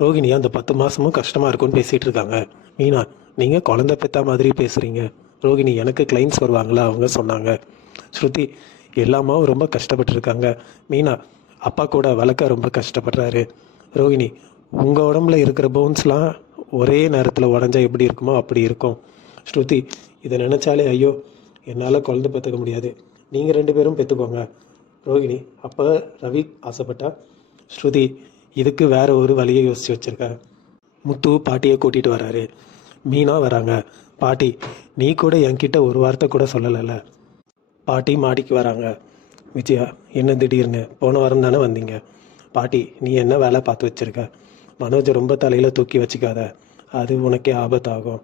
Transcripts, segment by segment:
ரோகிணி அந்த 10 மாதமும் கஷ்டமாக இருக்கும்னு பேசிகிட்டு இருக்காங்க. மீனா, நீங்கள் குழந்தை பெத்தா மாதிரி பேசுகிறீங்க. ரோகிணி, எனக்கு கிளைண்ட்ஸ் வருவாங்களா அவங்க சொன்னாங்க. ஸ்ருதி, எல்லாமாவும் ரொம்ப கஷ்டப்பட்டுருக்காங்க. மீனா, அப்பா கூட வளர்க்க ரொம்ப கஷ்டப்படுறாரு. ரோகிணி, உங்கள் உடம்புல இருக்கிற போன்ஸ்லாம் ஒரே நேரத்தில் உடஞ்சா எப்படி இருக்குமோ அப்படி இருக்கும். ஸ்ருதி, இதை நினச்சாலே ஐயோ, என்னால் குழந்தை பெற்றுக்க முடியாது, நீங்கள் 2 பேரும் பெற்றுக்கோங்க. ரோகிணி, அப்போ ரவி ஆசைப்பட்டா? ஸ்ருதி, இதுக்கு வேற ஒரு வழியை யோசித்து வச்சிருக்க. முத்து பாட்டியை கூட்டிகிட்டு வராரு. மீனா வராங்க. பாட்டி, நீ கூட என்கிட்ட ஒரு வார்த்தை கூட சொல்லலைல்ல. பாட்டி மாடிக்கு வராங்க. விஜயா, என்ன திடீர்னு? போன வாரம் தானே வந்தீங்க. பாட்டி, நீ என்ன வேலை பார்த்து வச்சிருக்க? மனோஜை ரொம்ப தலையில் தூக்கி வச்சுக்காத, அது உனக்கே ஆபத்தாகும்.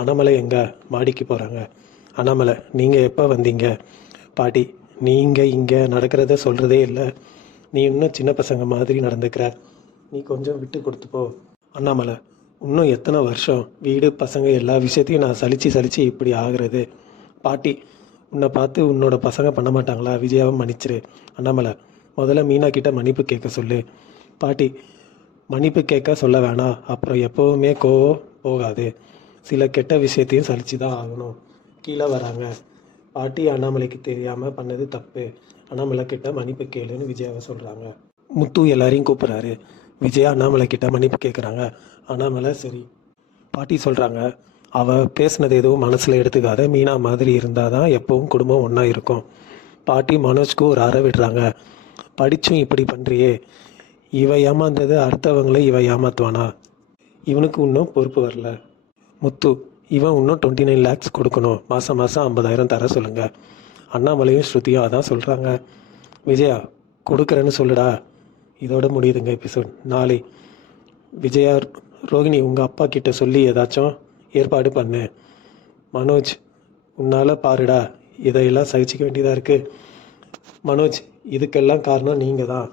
அண்ணாமலை எங்கே? மாடிக்கு போகிறாங்க. அண்ணாமலை, நீங்கள் எப்போ வந்தீங்க? பாட்டி, நீங்கள் இங்கே நடக்கிறத சொல்கிறதே இல்லை. நீ இன்னும் சின்ன பசங்க மாதிரி நடந்துக்கிற. நீ கொஞ்சம் விட்டு கொடுத்துப்போ. அண்ணாமலை, இன்னும் எத்தனை வருஷம் வீடு பசங்க எல்லா விஷயத்தையும் நான் சலிச்சு இப்படி ஆகுறது? பாட்டி, உன்னை பார்த்து உன்னோட பசங்க பண்ண மாட்டாங்களா? விஜயாவை மன்னிச்சிரு. அண்ணாமலை, முதல்ல மீனா கிட்ட மன்னிப்பு கேட்க சொல்லு. பாட்டி, மன்னிப்பு கேட்க சொல்ல வேணாம், அப்புறம் எப்போவுமே கோவம் போகாது. சில கெட்ட விஷயத்தையும் சலிச்சு தான் ஆகணும். கீழே வராங்க. பாட்டி, அண்ணாமலைக்கு தெரியாமல் பண்ணது தப்பு, அண்ணாமலை கிட்ட மன்னிப்பு கேளுன்னு விஜயாவை சொல்கிறாங்க. முத்து எல்லாரையும் கூப்பிட்றாரு. விஜயா அண்ணாமலை கிட்ட மன்னிப்பு கேட்குறாங்க. அண்ணாமலை சரி. பாட்டி சொல்கிறாங்க, அவள் பேசுனது எதுவும் மனசில் எடுத்துக்காத, மீனா மாதிரி இருந்தால் தான் எப்பவும் குடும்பம் ஒன்றா இருக்கும். பாட்டி மனோஜ்க்கு ஒரு அறை விடுறாங்க. படித்தும் இப்படி பண்ணுறியே, இவ ஏமாந்தது அடுத்தவங்களை இவ ஏமாத்துவானா? இவனுக்கு இன்னும் பொறுப்பு வரல. முத்து, இவன் இன்னும் 29 lakhs கொடுக்கணும், மாதம் 50,000 தர சொல்லுங்க. அண்ணாமலையும் ஸ்ருதியும் அதான் சொல்கிறாங்க. விஜயா, கொடுக்குறேன்னு சொல்லுடா. இதோட முடியுதுங்க எபிசோட். நாளை விஜயா, ரோகிணி உங்கள் அப்பா கிட்ட சொல்லி ஏதாச்சும் ஏற்பாடு பண்ணு. மனோஜ், உன்னால் பாருடா, இதையெல்லாம் சகிச்சிக்க வேண்டியதாக இருக்குது. மனோஜ், இதுக்கெல்லாம் காரணம் நீங்கள் தான்.